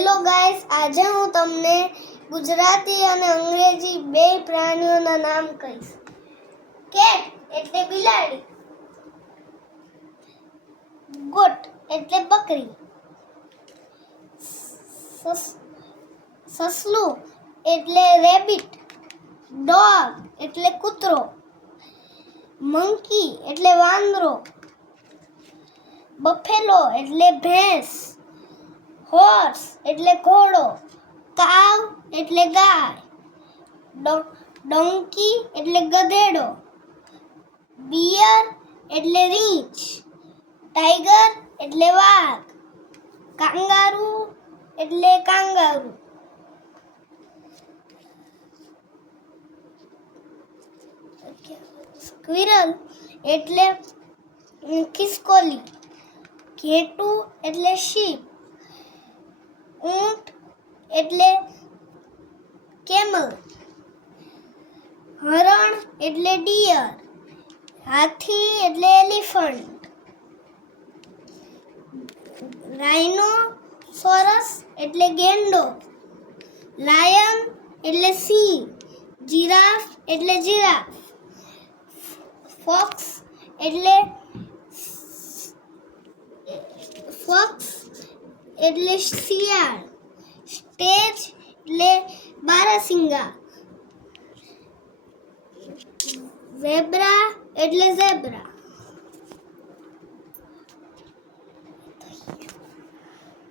Hello guys, આજે હું તમને ગુજરાતી અને અંગ્રેજી બે પ્રાણીઓના નામ કહીશ. કેટ એટલે બિલાડી, ગોટ એટલે બકરી, સસલું એટલે રેબિટ, ડોગ એટલે કૂતરો, મંકી એટલે વાંદરો, બફેલો એટલે ભેંસ, હોર્સ એટલે ઘોડો, કાવ એટલે ગાય, ડોંકી એટલે ગધેડો, બિયર એટલે રીંછ, ટાઈગર એટલે વાઘ, કાંગારૂ એટલે કાંગારૂ. સ્ક્વિરલ એટલે ખિસકોલી, ઘેટું એટલે શીપ, ઊંટ એટલે કેમલ, હરણ એટલે ડિયર, હાથી એટલે એલિફન્ટ, રાઇનોસોરસ એટલે ગેંડો, લાયન એટલે સિંહ, જીરાફ એટલે જીરાફ, ફોક્સ એટલે શિયાળ, સ્ટેજ એટલે બારાસિંગા, ઝેબ્રા એટલે ઝેબ્રા.